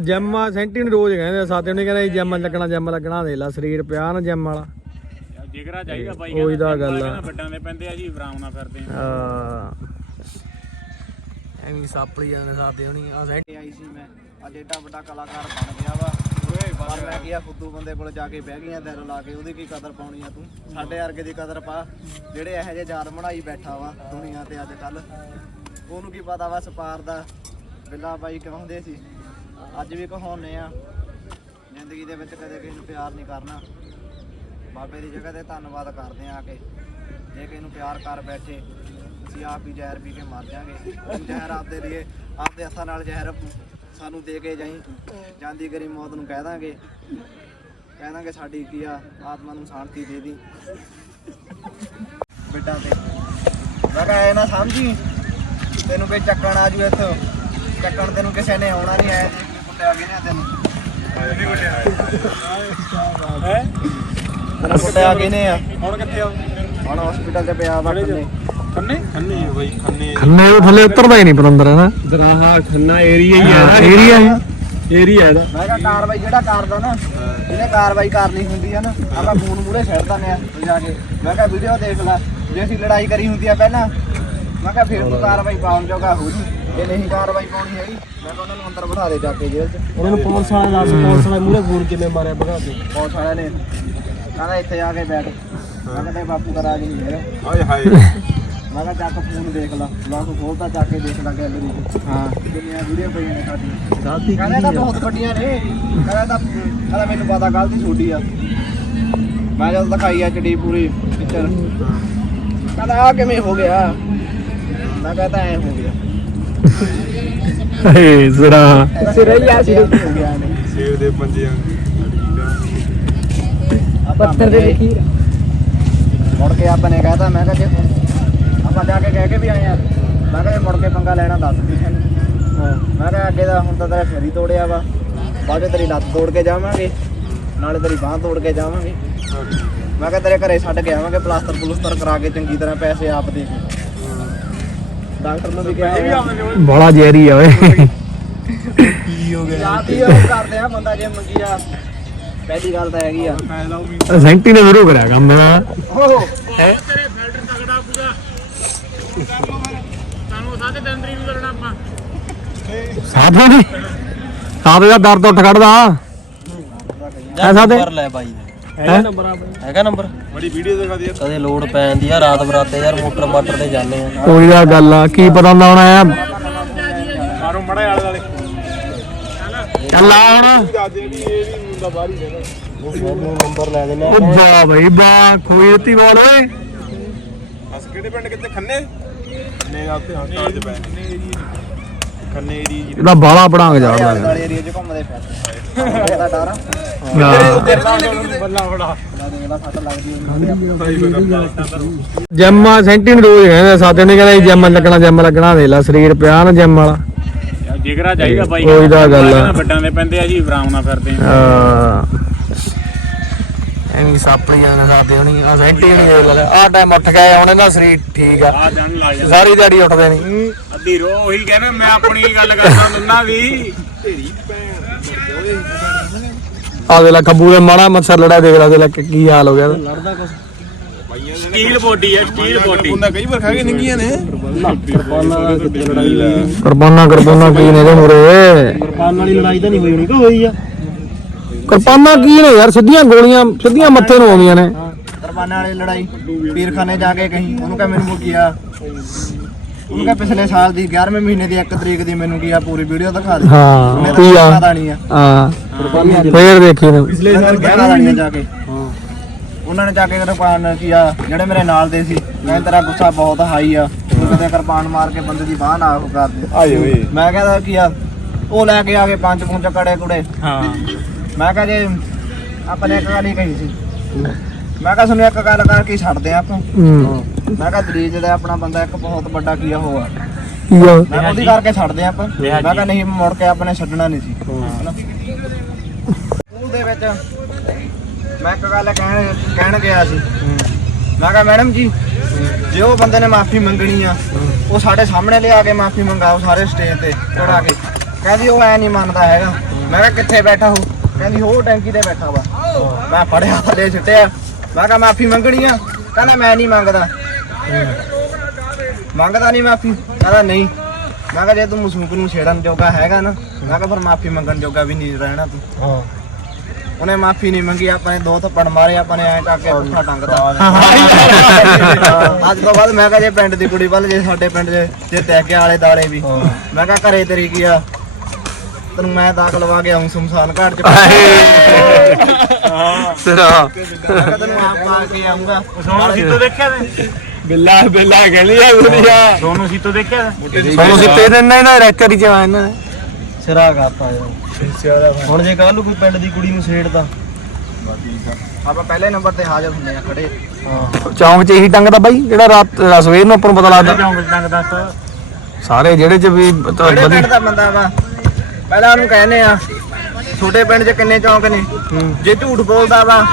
Gym ਆ ਸੈਂਟੀ ਨੂੰ ਰੋਜ਼ ਕਹਿੰਦੇ ਆ, ਸਾਥੀ ਨੇ ਕਹਿੰਦਾ ਜਿਮ ਲੱਗਣਾ ਜਿਮ ਲੱਗਣਾ ਦੇ ਲਾ ਸਰੀਰ ਪਿਆ ਨਾ ਜਿਮ ਵਾਲਾ। ਜਿਗਰਾ ਚਾਹੀਦਾ ਬਾਈ ਉਹੀ ਤਾਂ ਗੱਲ ਆ। ਵੱਡਾਂ ਦੇ ਪੈਂਦੇ ਆ ਜੀ ਆਰਾਮ ਨਾਲ ਫਿਰਦੇ ਆ। ਆ ਐਵੇਂ ਸਾਪੜੀ ਜਾਂਦੇ ਸਾਥੀ ਹੁਣੀ ਆ ਸੈਂਟੀ ਆਈ ਸੀ ਮੈਂ। ਅੱਜ ਏਡਾ ਵੱਡਾ ਕਲਾਕਾਰ ਬਣ ਗਿਆ ਵਾ। ਪਰ ਮੈਂ ਕਿਹਾ ਫੁੱਦੂ ਬੰਦੇ ਕੋਲ ਜਾ ਕੇ ਬਹਿ ਗਈਆਂ ਦਿਲ ਲਾ ਕੇ ਉਹਦੀ ਕੀ ਕਦਰ ਪਾਉਣੀ ਆ ਤੂੰ? ਸਾਡੇ ਵਰਗੇ ਦੀ ਕਦਰ ਪਾ। ਜਿਹੜੇ ਇਹੋ ਜਿਹੇ ਯਾਰ ਬਣਾਈ ਬੈਠਾ ਵਾ ਦੁਨੀਆ ਤੇ ਅੱਜ ਕੱਲ ਉਹਨੂੰ ਕੀ ਪਤਾ ਵਾ ਸਪਾਰ ਦਾ ਬਿੱਲਾ ਬਾਈ ਕਹਾਉਂਦੇ ਸੀ? ਅੱਜ ਵੀ ਕਹਾਉਂਦੇ ਆ, ਜ਼ਿੰਦਗੀ ਦੇ ਵਿੱਚ ਕਦੇ ਕਿਸੇ ਨੂੰ ਪਿਆਰ ਨਹੀਂ ਕਰਨਾ। ਬਾਬੇ ਦੀ ਜਗ੍ਹਾ ਤੇ ਧੰਨਵਾਦ ਕਰਦੇ ਆ ਆ ਕੇ, ਜੇ ਕਿਸੇ ਨੂੰ ਪਿਆਰ ਕਰ ਬੈਠੇ, ਅਸੀਂ ਆਪ ਹੀ ਜ਼ਹਿਰ ਪੀ ਕੇ ਮਰ ਜਾਾਂਗੇ। ਜ਼ਹਿਰ ਆਪਦੇ ਲਈ ਆਪਦੇ ਹੱਥਾਂ ਨਾਲ ਜ਼ਹਿਰ ਸਾਨੂੰ ਦੇ ਕੇ ਜਾਈ, ਜਾਂਦੀ ਕਰੀ ਮੌਤ ਨੂੰ ਕਹਿ ਦਾਂਗੇ। ਕਹਿ ਦਾਂਗੇ ਸਾਡੀ ਕੀ ਆ, ਆਤਮਾ ਨੂੰ ਸ਼ਾਂਤੀ ਦੇ ਦੀ। ਬਿੱਟਾ ਤੇ ਮੈਂ ਕਿਹਾ ਇਹ ਨਾ ਸਮਝੀ, ਤੈਨੂੰ ਕੋਈ ਚੱਕਣ ਆ ਜੂ ਇੱਥੋਂ। ਚੱਕਣ ਤੈਨੂੰ ਕਿਸੇ ਨੇ ਆਉਣਾ ਨਹੀਂ ਆਇਆ ਜੇ ਕੋਈ ਕੁੱਟਿਆ ਗਿਆ ਨਾ ਤੈਨੂੰ। ਹੈ? ਤੈਨੂੰ ਕੁੱਟਿਆ ਕਿਨੇ ਆ। ਹੁਣ ਕਿੱਥੇ ਆ? ਹੁਣ ਹਸਪੀਟਲ 'ਚ ਪਿਆ ਵਾ ਕੰਨੇ ਖੰਨੇ। ਖੰਨੇ? ਬਾਈ ਖੰਨੇ ਖੰਨੇ ਤੋਂ ਥੱਲੇ ਉਤਰਦਾ ਹੀ ਨਹੀਂ ਪਤੰਦਰ ਹੈ ਨਾ? ਦਰਾਹਾ ਖੰਨਾ ਏਰੀਆ ਏਰੀਆ ਹੈ ਏਰੀਆ ਇਹਦਾ ਮੈਂ ਕਿਹਾ ਕਾਰਵਾਈ ਜਿਹੜਾ ਕਰਦਾ ਨਾ ਜਿਹਨੇ ਕਾਰਵਾਈ ਕਰਨੀ ਹੁੰਦੀ ਆ ਨਾ ਆਪਾਂ ਫੋਨ ਮੂਰੇ ਛੱਡ ਦਿੰਦੇ ਆ ਜਾ ਕੇ। ਮੈਂ ਕਿਹਾ ਵੀਡੀਓ ਦੇਖ ਲੈ ਜੇ ਅਸੀਂ ਲੜਾਈ ਕਰੀ ਹੁੰਦੀ ਆ ਪਹਿਲਾਂ ਮੈਂ ਕਿਹਾ ਫਿਰ ਤੂੰ ਕਾਰਵਾਈ ਪਾਉਣ ਜੋਗਾ ਹੋ ਜੀ। ਜੇ ਨਹੀਂ ਕਾਰਵਾਈ ਪਾਉਣੀ ਹੈਗੀ ਮੈਂ ਕਿਹਾ ਉਹਨਾਂ ਨੂੰ ਅੰਦਰ ਬਿਠਾ ਦੇ ਜਾ ਕੇ ਜੇਲ੍ਹ 'ਚ। ਉਹਨਾਂ ਨੂੰ ਪੁਲਿਸ ਵਾਲੇ ਦੱਸ ਪੁਲਿਸ ਵਾਲੇ ਮੂਰੇ ਫੋਨ ਕਿਵੇਂ ਮਾਰਿਆ ਭਗਾ ਦੇ ਬਹੁਤ ਸਾਰਿਆਂ ਨੇ ਕਹਿੰਦਾ ਇੱਥੇ ਆ ਕੇ ਬੈਠ। ਮੈਂ ਕਿਹਾ ਤੇ ਬਾਪੂ ਦਾ ਰਾਜ ਨਹੀਂ ਹੈਗਾ। ਆਏ ਹਾਏ। ਮੈਂ ਕਿਹਾ ਚੱਕ ਫੋਨ ਦੇਖ ਲਾ। ਲੋਕ ਖੋਲਦਾ ਚੱਕ ਕੇ ਦੇਖ ਲਾ ਗੈਲਰੀ 'ਚ। ਹਾਂ। ਕਿੰਨੀਆਂ ਵੀਡੀਓ ਪਈਆਂ ਨੇ ਸਾਡੀਆਂ। ਗਲਤੀ ਕਹਿੰਦਾ ਤਾਂ ਬਹੁਤ ਵੱਡੀਆਂ ਨੇ। ਕਹਿੰਦਾ ਤਾਂ ਕਹਿੰਦਾ ਮੈਨੂੰ ਪਤਾ ਗਲਤੀ ਛੋਟੀ ਆ। ਮੈਂ ਜਦ ਦਿਖਾਈ ਆ ਚੜੀ ਪੂਰੀ ਪਿਕਚਰ ਕਹਿੰਦਾ ਆ ਕਿਵੇਂ ਹੋ ਗਿਆ? ਮੈਂ ਕਹਿੰਦਾ ਐ ਹੋ ਗਿਆ। ਏ ਜ਼ਰਾ। ਸਿਰੇ ਹੀ ਆ ਸਿਰੇ ਹੋ ਗਿਆ ਨੇ ਸੇਵ ਦੇ ਪੰਜਿਆਂ ਪੱਤਰ ਦੇ ਲਖੀਰ ਮੁੜ ਕੇ ਆਪਾਂ ਨੇ ਕਹਿਤਾ ਮੈਂ ਕਿਹਾ ਜੇ ਹੁਣ ਆਪਾਂ ਜਾ ਕੇ ਕਹਿ ਕੇ ਵੀ ਆਏ ਆ ਮੈਂ ਕਿਹਾ ਜੇ ਮੁੜ ਕੇ ਪੰਗਾ ਲੈਣਾ ਦੱਸ ਦੀ। ਮੈਂ ਕਿਹਾ ਅੱਗੇ ਦਾ ਹੁਣ ਤਾਂ ਤੇਰਾ ਫੇਰੀ ਤੋੜਿਆ ਵਾ। ਬਾਅਦ ਤੇਰੀ ਲੱਤ ਤੋੜ ਕੇ ਜਾਵਾਂਗੇ ਨਾਲੇ ਤੇਰੀ ਬਾਹ ਤੋੜ ਕੇ ਜਾਵਾਂਗੇ। ਮੈਂ ਕਿਹਾ ਤੇਰੇ ਘਰੇ ਛੱਡ ਕੇ ਆਵਾਂਗੇ ਪਲਾਸਟਰ ਪਲੂਸਟਰ ਕਰਾ ਕੇ ਚੰਗੀ ਤਰ੍ਹਾਂ ਪੈਸੇ ਆਪ ਦੇ ਕੇ। ਡਾਕਟਰ ਨੂੰ ਵੀ ਕਿਹਾ ਹੋਇਆ। ਬੜਾ ਜ਼ਹਿਰੀ ਆ ਓਏ। ਕੀ ਹੋ ਹੀ ਉਹ ਕਰਦੇ ਆ ਬੰਦਾ ਜੇ ਮੰਗੀ ਆ ਪਹਿਲੀ ਗੱਲ ਤਾਂ ਹੈਗੀ ਆ ਸੈਂਟੀ ਨੇ ਸ਼ੁਰੂ ਕਰਿਆ ਕੰਮ ਨਾ ਹੋ ਤੇਰੇ ਫਿਲਟਰ ਤਗੜਾ ਪੂਰਾ ਤੁਹਾਨੂੰ ਸਾਦੇ ਤੰਦਰੀ ਨੂੰ ਕਰਨਾ ਆਪਾਂ ਸਾਧੂ ਨੇ ਸਾਧੂ ਦਾ ਦਰਦ ਉੱਠ ਖੜਦਾ ਐ ਸਾਧੇ ਲੈ ਬਾਈ ਹੈਗਾ ਨੰਬਰ ਹੈਗਾ ਨੰਬਰ? ਬੜੀ ਵੀਡੀਓ ਦਿਖਾ ਦੀ ਕਦੇ ਲੋਡ ਪੈਂਦੀ ਆ ਰਾਤ ਬਰਾਤੇ ਯਾਰ ਮੋਟਰ ਮਾਟਰ ਤੇ ਜਾਂਦੇ ਆ। ਕੋਈ ਦਾ ਗੱਲ ਆ ਕੀ ਪਤਾ ਹੁੰਦਾ ਹੋਣਾ ਆ। ਮਾਰੋ ਮੜਾ ਆਲੇ ਵਾਲੇ। ਚੱਲ ਆ ਹੁਣ। ਅੱਜ ਵੀ ਇਹ ਵੀ ਮੁੰਡਾ ਬਾਹਰ ਹੀ ਰਹਿਣਾ ਨੰਬਰ ਲੈ ਦੇਣਾ ਉਹ ਵਾਹ ਬਈ ਵਾਹ ਖੋਈ ਦਿੱਤੀ ਬੋਲ ਓਏ। ਅਸ ਕਿਹੜੇ ਪਿੰਡ ਕਿੱਥੇ ਖੰਨੇ? ਦਾ ਉੱਤੇ ਹਸਪਤਾਲ ਚ ਪੈ ਖੰਨੇ ਜੀ ਇਹਦਾ ਬਾਲਾ ਪੜਾਂਗ ਜਾ ਆਲੇ ਦੁਆਲੇ ਏਰੀਆ 'ਚ ਘੁੰਮਦੇ ਫਿਰਦੇ। ਇਹਦਾ ਡਰ ਆ। ਬੱਲਾ ਬੜਾ ਦੇਖ ਲਾ ਸੱਟ ਲੱਗਦੀ ਹੁੰਦੀ ਆ ਜਿਮ ਸੈਂਟੀ ਨੂੰ ਰੋਜ਼ ਕਹਿੰਦੇ ਸਾਥੀ ਨੇ ਕਹਿੰਦਾ ਜਿਮ ਲੱਗਣਾ ਜਿਮ ਲੱਗਣਾ ਦੇ ਲਾ ਸਰੀਰ ਪਿਆ ਨਾ ਜਿਮ ਵਾਲਾ। ਜਿਗਰਾ ਚਾਹੀਦਾ ਬਾਈ। ਉਹੀ ਤਾਂ ਗੱਲ ਆ। ਵੱਡਾਂ ਦੇ ਪੈਂਦੇ ਆ ਜੀ ਆਰਾਮ ਨਾਲ ਫਿਰਦੇ ਆ। ਆ ਐਵੇਂ ਸਾਪੜੀ ਜਾਂਦੇ ਸਾਥੀ ਹੁਣੀ ਆ ਸੈਂਟੀ ਨਹੀਂ ਦੇਖ ਲੈ ਆ ਟਾਈਮ ਉੱਠ ਗਏ ਹੁਣ ਇਹਨਾਂ ਦਾ ਸਰੀਰ ਠੀਕ ਆ। ਆ ਜਾਣ ਲੱਗ ਜਾਂਦਾ ਸਾਰੀ ਦਿਹਾੜੀ ਉੱਠਦੇ ਨਹੀਂ ਅੱਧੀ ਰੋ ਉਹੀ ਕਹਿੰਦਾ ਮੈਂ ਆਪਣੀ ਗੱਲ ਕਰਦਾ ਨੰਨਾ ਵੀ ਢੇਰੀ ਆ ਦੇ ਲੈ ਖੱਬੂ ਦੇ ਮਾੜਾ ਮੱਛਰ ਲੜਾ ਦੇਖ ਲੈ ਦੇ ਲੈ ਕਿ- ਹਾਲ ਹੋ ਗਿਆ। ਸਟੀਲ ਬੋਡੀ ਹੈ ਸਟੀਲ ਬੋਡੀ। ਉਹਨਾਂ ਕਈ ਵਾਰ ਖਾ ਕੇ ਨਿੰਗੀਆਂ ਨੇ। ਕੁਰਬਾਨਾ ਕੁਰਬਾਨਾ ਕੀ ਨੇ ਇਹਦੇ ਮੂਰੇ ਵਾਲੀ ਲੜਾਈ ਤਾਂ ਨਹੀਂ ਹੋਈ ਹੋਣੀ ਕਿ ਹੋਈ ਆ? ਕੁਰਬਾਨਾ ਕੀ ਨੇ ਯਾਰ? ਸਿੱਧੀਆਂ ਗੋਲੀਆਂ ਸਿੱਧੀਆਂ ਮੱਥੇ ਨੂੰ ਆਉਂਦੀਆਂ ਨੇ। ਦਰਬਾਨਾਂ ਵਾਲੀ ਲੜਾਈ ਪੀਰਖਾਨੇ ਜਾ ਕੇ ਕਹੀਂ ਉਹਨੂੰ ਕਹ ਮੈਨੂੰ ਕੀ ਆ ਉਹਨੂੰ ਕਹ ਪਿਛਲੇ ਸਾਲ ਦੀ 11ਵੇਂ ਮਹੀਨੇ ਦੀ 1 ਤਰੀਕ ਦੀ ਮੈਨੂੰ ਕੀ ਆ ਪੂਰੀ ਵੀਡੀਓ ਦਿਖਾ ਦੇ। ਹਾਂ ਕੀ ਤਾਂ ਆ। ਹਾਂ। ਫੇਰ ਦੇਖੀ ਨੂੰ। ਪਿਛਲੇ ਸਾਲ 11 ਵਾਲੀਆਂ ਜਾ ਕੇ। ਉਹਨਾਂ ਨੇ ਜਾ ਕੇ ਕਿਰਪਾਨ ਕੀ ਆ ਜਿਹੜੇ ਮੇਰੇ ਨਾਲ ਦੇ ਸੀ ਮੈਂ ਤੇਰਾ ਗੁੱਸਾ ਬਹੁਤ ਹਾਈ ਆ। ਤੂੰ ਕਿਤੇ ਕਿਰਪਾਨ ਮਾਰ ਕੇ ਬੰਦੇ ਦੀ ਬਾਹ ਨਾ ਉਹ ਕਰ ਦੇ। ਆਏ ਓਏ ਮੈਂ ਕਹਿੰਦਾ ਕੀ ਆ ਉਹ ਲੈ ਕੇ ਆ ਕੇ ਪੰਜ ਪੁੰਜ ਕੜੇ ਕੁੜੇ ਹਾਂ। ਮੈਂ ਕਿਹਾ ਜੇ ਆਪਣੇ ਇੱਕ ਗੱਲ ਹੀ ਕਹੀ ਸੀ। ਮੈਂ ਕਿਹਾ ਸਾਨੂੰ ਇੱਕ ਗੱਲ ਕਰਕੇ ਹੀ ਛੱਡਦੇ ਆ ਆਪਾਂ। ਹੂੰ। ਮੈਂ ਕਿਹਾ ਦਰੀਜ ਦਾ ਆਪਣਾ ਬੰਦਾ ਇੱਕ ਬਹੁਤ ਵੱਡਾ ਕੀ ਆ ਉਹ ਆ। ਕੀ ਆ? ਮੈਂ ਉਹਦੀ ਕਰਕੇ ਛੱਡਦੇ ਆ ਆਪਾਂ। ਮੈਂ ਕਿਹਾ ਨਹੀਂ ਮੁੜ ਕੇ ਆਪਣੇ ਛੱਡਣਾ ਨਹੀਂ ਸੀ। ਹਨਾ। ਸਕੂਲ ਦੇ ਵਿੱਚ ਮੈਂ ਇੱਕ ਗੱਲ ਕਹਿਣ ਕਹਿਣ ਗਿਆ ਸੀ। ਮੈਂ ਕਿਹਾ ਮੈਡਮ ਜੀ ਜੇ ਉਹ ਬੰਦੇ ਨੇ ਮਾਫੀ ਮੰਗਣੀ ਆ ਉਹ ਸਾਡੇ ਸਾਹਮਣੇ ਲਿਆ ਕੇ ਮਾਫੀ ਮੰਗਾਓ ਸਾਰੇ ਸਟੇਜ ਤੇ ਚੜਾ ਕੇ। ਕਹਿੰਦੀ ਉਹ ਐ ਨਹੀਂ ਮੰਨਦਾ ਹੈਗਾ। ਮੈਂ ਕਿਹਾ ਕਿੱਥੇ ਬੈਠਾ ਹੋ ਕਹਿੰਦੀ ਹੋ ਟੈਂਕੀ ਤੇ ਬੈਠਾ ਵਾ। ਮੈਂ ਫੜਿਆ ਥੱਲੇ ਛੁੱਟਿਆ। ਮੈਂ ਕਿਹਾ ਮਾਫੀ ਮੰਗਣੀ ਆ। ਕਹਿੰਦਾ ਮੈਂ ਨਹੀਂ ਮੰਗਦਾ। ਮੰਗਦਾ ਨਹੀਂ ਮਾਫੀ। ਕਹਿੰਦਾ ਨਹੀਂ। ਮੈਂ ਕਿਹਾ ਜੇ ਤੂੰ ਮਸੂਕ ਨੂੰ ਛੇੜਨ ਜੋਗਾ ਹੈਗਾ ਨਾ ਮੈਂ ਕਿਹਾ ਫਿਰ ਮਾਫੀ ਮੰਗਣ ਜੋਗਾ ਵੀ ਨਹੀਂ ਰਹਿਣਾ ਤੂੰ। ਹਾਂ। ਉਹਨੇ ਮਾਫੀ ਨਹੀਂ ਮੰਗੀ ਆਪਾਂ ਨੇ ਦੋ ਥੱਪੜ ਮਾਰੇ ਆਪਾਂ ਨੇ ਐਂ ਕਰਕੇ ਪੁੱਠਾ ਟੰਗਦਾ। ਅੱਜ ਤੋਂ ਬਾਅਦ ਮੈਂ ਕਿਹਾ ਜੇ ਪਿੰਡ ਦੀ ਕੁੜੀ ਵੱਲ ਜੇ ਸਾਡੇ ਪਿੰਡ ਦੇ ਜੇ ਤੈ ਕੇ ਆਲੇ ਦਾਲੇ ਵੀ ਮੈਂ ਕਿਹਾ ਘਰੇ ਤੇਰੀ ਕੀ ਆ? ਤੈਨੂੰ ਮੈਂ ਦਾਖਲ ਲਵਾ ਕੇ ਆਉਂ ਸ਼ਮਸ਼ਾਨ ਘਾਟ ਚ। ਮੈਂ ਕਿਹਾ ਤੈਨੂੰ ਆਪ ਪਾ ਕੇ ਆਉਂਗਾ ਸੋਨੂੰ ਸੀਤੋ ਦੇਖਿਆ ਨੇ ਬਿੱਲਾ ਬਿੱਲਾ ਕਹਿੰਦੀ ਆ ਦੁਨੀਆ ਸੋਨੂੰ ਸੀਤੋ ਦੇਖਿਆ ਸੋਨੂੰ ਸਿੱਤੇ ਨੇ ਨਾ ਇਹਨਾਂ ਰੈਕਰ ਹੀ ਚਵਾ ਇਹਨਾਂ ਨੇ। ਸਿਰਾ ਕਰਤਾ ਯਾਰ। ਹੁਣ ਜੇ ਕੱਲ ਨੂੰ ਕੋਈ ਪਿੰਡ ਦੀ ਕੁੜੀ ਨੂੰ ਛੇੜਦਾ ਆਪਾਂ ਪਹਿਲੇ ਨੰਬਰ ਤੇ ਹਾਜ਼ਰ ਹੁੰਦੇ ਆ ਖੜੇ। ਚੌਂਕ 'ਚ ਇਹੀ ਟੰਗਦਾ ਬਾਈ ਜਿਹੜਾ ਰਾਤ ਸਵੇਰ ਨੂੰ ਆਪਾਂ ਨੂੰ ਪਤਾ ਲੱਗਦਾ। ਚੌਂਕ ਡੰਗ ਦੱਸ ਸਾਰੇ? ਜਿਹੜੇ 'ਚ ਵੀ ਤਾਂ ਕਿਹੜੇ ਵਧੀਆ ਪਿੰਡ ਦਾ ਬੰਦਾ ਵਾ? ਪਹਿਲਾਂ ਉਹਨੂੰ ਕਹਿੰਦੇ ਆ ਛੋਟੇ ਪਿੰਡ 'ਚ ਕਿੰਨੇ ਚੌਂਕ ਨੇ? ਜੇ ਝੂਠ ਬੋਲਦਾ ਵਾ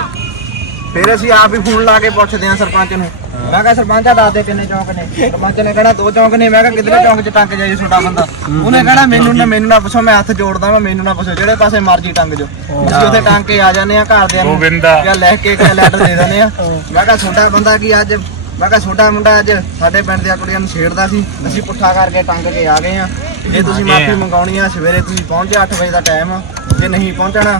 ਫਿਰ ਅਸੀਂ ਆਪ ਹੀ ਫੋਨ ਲਾ ਕੇ ਪੁੱਛਦੇ ਆ ਸਰਪੰਚ ਨੂੰ। ਮੈਂ ਕਿਹਾ ਸਰਪੰਚਾ ਦੱਸ ਦੇ ਕਿੰਨੇ ਚੌਂਕ ਨੇ? ਸਰਪੰਚ ਨੇ ਕਹਿਣਾ ਦੋ ਚੌਂਕ ਨੇ। ਮੈਂ ਕਿਹਾ ਕਿਧਰੇ ਚੌਂਕ 'ਚ ਟੰਗ ਜਾਈ ਛੋਟਾ ਬੰਦਾ? ਉਹਨੇ ਕਹਿਣਾ ਮੈਨੂੰ ਨਾ ਮੈਨੂੰ ਨਾ ਪੁੱਛੋ ਮੈਂ ਹੱਥ ਜੋੜਦਾ ਮੈਂ ਮੈਨੂੰ ਨਾ ਪੁੱਛੋ। ਜਿਹੜੇ ਪਾਸੇ ਮਰਜ਼ੀ ਟੰਗ ਜੋ ਅਸੀਂ ਉੱਥੇ ਟੰਗ ਕੇ ਆ ਜਾਂਦੇ ਆ ਘਰ ਦੇ ਨੂੰ। ਜਾਂ ਲੈ ਕੇ ਕਿ ਲੈਟਰ ਦੇ ਦਿੰਦੇ ਆ। ਮੈਂ ਕਿਹਾ ਛੋਟਾ ਬੰਦਾ ਕੀ ਅੱਜ? ਮੈਂ ਕਿਹਾ ਛੋਟਾ ਮੁੰਡਾ ਅੱਜ ਸਾਡੇ ਪਿੰਡ ਦੀਆਂ ਕੁੜੀਆਂ ਨੂੰ ਛੇੜਦਾ ਸੀ। ਅਸੀਂ ਪੁੱਠਾ ਕਰਕੇ ਟੰਗ ਕੇ ਆ ਗਏ ਆ। ਜੇ ਤੁਸੀਂ ਮਾਫੀ ਮੰਗਾਉਣੀ ਆ ਸਵੇਰੇ ਤੁਸੀਂ ਪਹੁੰਚ ਜਾ 8 ਵਜੇ ਦਾ ਟਾਈਮ ਆ। ਜੇ ਨਹੀਂ ਪਹੁੰਚਣਾ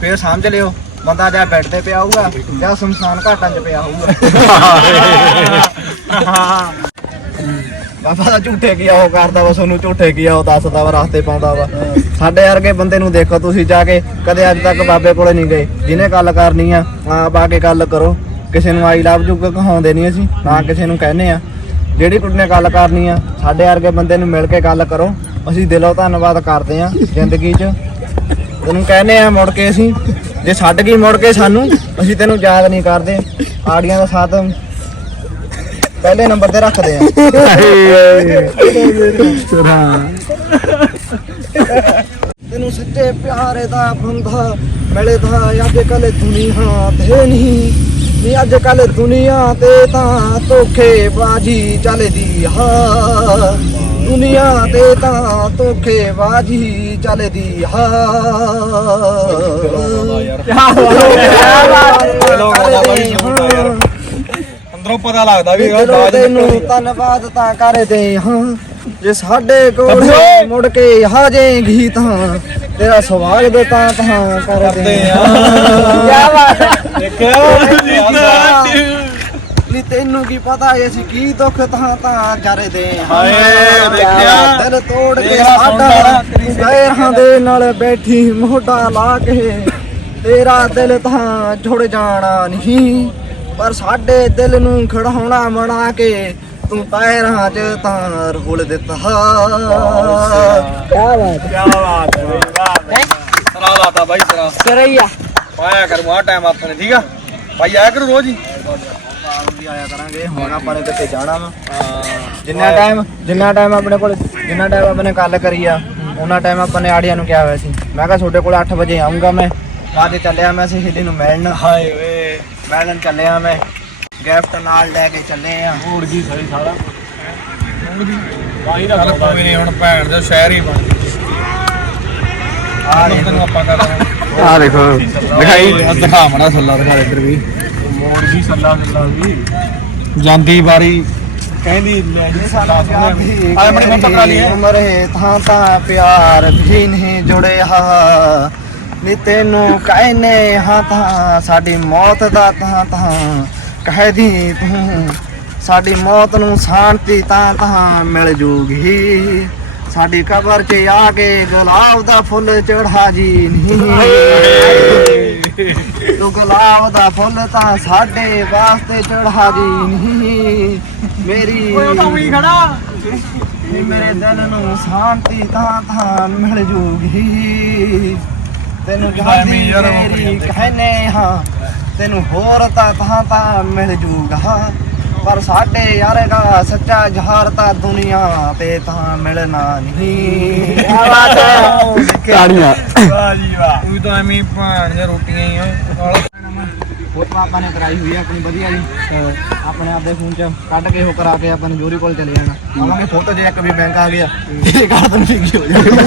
ਫੇਰ ਸਮਝ ਲਿਓ। ਬੰਦਾ ਜਾਂ ਬੈੱਡ ਤੇ ਪਿਆ ਹੋਊਗਾ ਜਾਂ ਸ਼ਮਸ਼ਾਨ ਘਾਟਾਂ 'ਚ ਪਿਆ ਹੋਊਗਾ। ਬਾਬਾ ਦਾ ਝੂਠੇ ਕੀ ਆ ਉਹ ਕਰਦਾ ਵਾ ਤੁਹਾਨੂੰ ਝੂਠੇ ਕੀ ਆ ਉਹ ਦੱਸਦਾ ਵਾ ਰਸਤੇ ਪਾਉਂਦਾ ਵਾ। ਸਾਡੇ ਵਰਗੇ ਬੰਦੇ ਨੂੰ ਦੇਖੋ ਤੁਸੀਂ ਜਾ ਕੇ ਕਦੇ ਅੱਜ ਤੱਕ ਬਾਬੇ ਕੋਲੇ ਨਹੀਂ ਗਏ। ਜਿਹਨੇ ਗੱਲ ਕਰਨੀ ਆ ਆਪ ਆ ਕੇ ਗੱਲ ਕਰੋ। ਕਿਸੇ ਨੂੰ ਆਈ ਲਵ ਯੂ ਕਹਾਉਂਦੇ ਨਹੀਂ ਅਸੀਂ ਨਾ ਕਿਸੇ ਨੂੰ ਕਹਿੰਦੇ ਆ। ਜਿਹੜੀ ਕੁੜੀ ਨੇ ਗੱਲ ਕਰਨੀ ਆ, ਸਾਡੇ ਵਰਗੇ ਬੰਦੇ ਨੂੰ ਮਿਲ ਕੇ ਗੱਲ ਕਰੋ। ਅਸੀਂ ਦਿਲੋਂ ਧੰਨਵਾਦ ਕਰਦੇ ਆ ਜ਼ਿੰਦਗੀ 'ਚ। ਤੈਨੂੰ ਕਹਿੰਦੇ ਆ ਮੁੜ ਕੇ ਅਸੀਂ, ਜੇ ਛੱਡ ਗਈ ਮੁੜ ਕੇ ਸਾਨੂੰ, ਅਸੀਂ ਤੈਨੂੰ ਯਾਦ ਨਹੀਂ ਕਰਦੇ। ਆੜੀਆਂ ਦਾ ਸਾਥ ਪਹਿਲੇ ਨੰਬਰ ਤੇ ਰੱਖਦੇ ਆ। ਤੈਨੂੰ ਸੱਚੇ ਪਿਆਰੇ ਦਾ ਬੰਦਾ ਮਿਲਦਾ ਅੱਜ ਕੱਲ ਦੁਨੀਆ ਤੇ ਨਹੀਂ। ਨੀ ਅੱਜ ਕੱਲ ਦੁਨੀਆ ਤੇ ਤਾਂ ਧੋਖੇ ਬਾਜੀ ਚੱਲਦੀ ਆ। ਦੁਨੀਆ ਤੇ ਤਾਂ ਧੋਖੇ ਬਾਜੀ ਚੱਲਦੀ ਅੰਦਰੋਂ ਪਤਾ ਲੱਗਦਾ ਵੀ ਤੈਨੂੰ ਧੰਨਵਾਦ ਤਾਂ ਕਰਦੇ ਹਾਂ। ਜੇ ਸਾਡੇ ਕੋਲ ਮੁੜ ਕੇ ਹਾਜੇਗੀ ਤਾਂ ਤੇਰਾ ਸਵਾਗਤ ਤਾਂ ਤਾਂ ਕਰਦੇ ਹਾਂ। ਕੀ ਬਾਤ ਨੀ ਤੈਨੂੰ ਕੀ ਪਤਾ ਏ ਅਸੀਂ ਕੀ ਦੁੱਖ ਤਾਂ ਤਾਂ ਕਰਦੇ ਹਾਂ। ਹਾਏ, ਦੇਖਿਆ? ਦਿਲ ਤੋੜ ਕੇ ਸਾਡਾ ਗੈਰਾਂ ਦੇ ਨਾਲ ਬੈਠੀ ਮੋਢਾ ਲਾ ਕੇ। ਤੇਰਾ ਦਿਲ ਤਾਂ ਜੁੜ ਜਾਣਾ ਨਹੀਂ ਪਰ ਸਾਡੇ ਦਿਲ ਨੂੰ ਖੜਾਉਣਾ ਮਣਾ ਕੇ ਤੂੰ ਪੈਰਾਂ 'ਚ ਤਾਂ ਰੋਲ ਦਿੱਤਾ। ਕੀ ਬਾਤ ਕੀ ਬਾਤ। ਸਰਾ ਲਾਤਾ ਬਾਈ ਸਰਾ ਸਰਈਆ। ਪਾਇਆ ਕਰ ਆ ਟਾਈਮ ਆਪਣੇ ਠੀਕ ਆ? ਭਾਈ ਆਇਆ ਕਰੋ ਰੋਜ਼ ਹੀ? ਵੀ ਆਇਆ ਕਰਾਂਗੇ ਹੁਣ ਆਪਾਂ ਨੇ ਕਿਤੇ ਜਾਣਾ ਵਾ? ਜਿੰਨਾ ਟਾਈਮ ਜਿੰਨਾ ਟਾਈਮ ਆਪਣੇ ਕੋਲ ਜਿੰਨਾ ਟਾਈਮ ਆਪਣੇ ਗੱਲ ਕਰੀ ਆ ਉਹਨਾਂ ਟਾਈਮ ਆਪਾਂ ਨੇ ਆੜੀਆਂ ਨੂੰ ਕਿਹਾ ਹੋਇਆ ਸੀ। ਮੈਂ ਕਿਹਾ ਤੁਹਾਡੇ ਕੋਲ 8 ਵਜੇ ਆਉਂਗਾ ਮੈਂ। ਚੱਲਿਆ ਮੈਂ ਸਹੇਲੀ ਨੂੰ ਮਿਲਣ। ਹਾਏ ਓਏ ਮਿਲਣ ਚੱਲਿਆ ਮੈਂ। ਗਿਫਟ ਨਾਲ ਲੈ ਕੇ ਚੱਲੇ ਆ। ਉੜ ਗਈ ਸਹੀ ਸਾਲਾ ਬਾਈ ਦਾ ਕੋਈ ਨਹੀਂ ਹੁਣ ਭੈਣ ਦੇ ਸ਼ਹਿਰ ਹੀ ਬਣ ਆ ਦੇਖ ਆਪਾਂ ਕਰਾਂਗੇ ਆ ਦੇਖੋ। ਦਿਖਾਈ। ਦਿਖਾਵਣਾ ਸੱਲਾ ਦਿਖਾ ਇੱਧਰ ਵੀ। ਮੋੜ ਗਈ ਸੱਲਾ ਸੱਲਾ ਵੀ ਜਾਂਦੀ ਵਾਰੀ। ਕਹਿੰਦੀ ਮੈਂ ਇਹ ਸਾਲਾ ਪਿਆਰ ਵੀ ਆਏ ਮਣੀ ਮੈਂ ਪਕੜਾ ਲਈ ਉਮਰ ਹੈ ਥਾਂ ਤਾਂ ਪਿਆਰ ਵੀ ਨਹੀਂ ਜੁੜਿਆ। ਨੀ ਤੈਨੂੰ ਕਹਿੰਨੇ ਹਾਂ ਤਾਂ ਸਾਡੀ ਮੌਤ ਦਾ ਤਾਂ ਤਾਂ ਕਹਿ ਦੀ ਤੂੰ। ਸਾਡੀ ਮੌਤ ਨੂੰ ਸ਼ਾਂਤੀ ਤਾਂ ਤਾਂ ਮਿਲ ਜੂਗੀ। ਸਾਡੀ ਕਬਰ 'ਚ ਆ ਕੇ ਗੁਲਾਬ ਦਾ ਫੁੱਲ ਚੜਾ ਜੀ ਨਹੀਂ। ਤੂੰ ਗੁਲਾਬ ਦਾ ਫੁੱਲ ਤਾਂ ਸਾਡੇ ਵਾਸਤੇ ਚੜਾ ਜੀ ਨਹੀਂ। ਮੇਰੀ ਖੜਾ। ਮੇਰੇ ਦਿਲ ਨੂੰ ਸ਼ਾਂਤੀ ਤਾਂ ਤਾਂ ਮਿਲ ਜੂਗੀ। ਤੈਨੂੰ ਜਾਂਦੀ ਮੇਰੀ ਕਹਨੇ ਹਾਂ। ਤੈਨੂੰ ਹੋਰ ਤਾਂ ਤਾਂ ਤਾਂ ਮਿਲ ਜੂਗਾ। ਪਰ ਸਾਡੇ ਯਾਰ ਦਾ ਸੱਚਾ ਜਹਾਰ ਤਾਂ ਦੁਨੀਆ ਤੇ ਤਾਂ ਮਿਲਣਾ ਨਹੀਂ। ਤਾੜੀਆਂ। ਵਾਹ ਜੀ ਵਾਹ ਤੂੰ ਤਾਂ ਐਵੇਂ ਭਾਣ ਦੇ ਰੋਟੀਆਂ ਹੀ ਆ। ਫੋਟੋ ਆਪਾਂ ਨੇ ਕਰਾਈ ਹੋਈ ਆ ਆਪਣੀ ਵਧੀਆ ਜੀ। ਆਪਣੇ ਆਪਦੇ ਫੋਨ 'ਚ ਕੱਢ ਕੇ ਉਹ ਕਰਾ ਕੇ ਆਪਾਂ ਨੂੰ ਜੋਰੀ ਕੋਲ ਚਲੇ ਜਾਣਾ। ਆਵਾਂਗੇ ਫੋਟੋ ਜੇ ਇੱਕ ਵੀ ਬੈਂਕ ਆ ਗਿਆ। ਇਹ ਕਾਰਡ ਤੋਂ ਠੀਕ ਹੋ ਜਾਊਗਾ।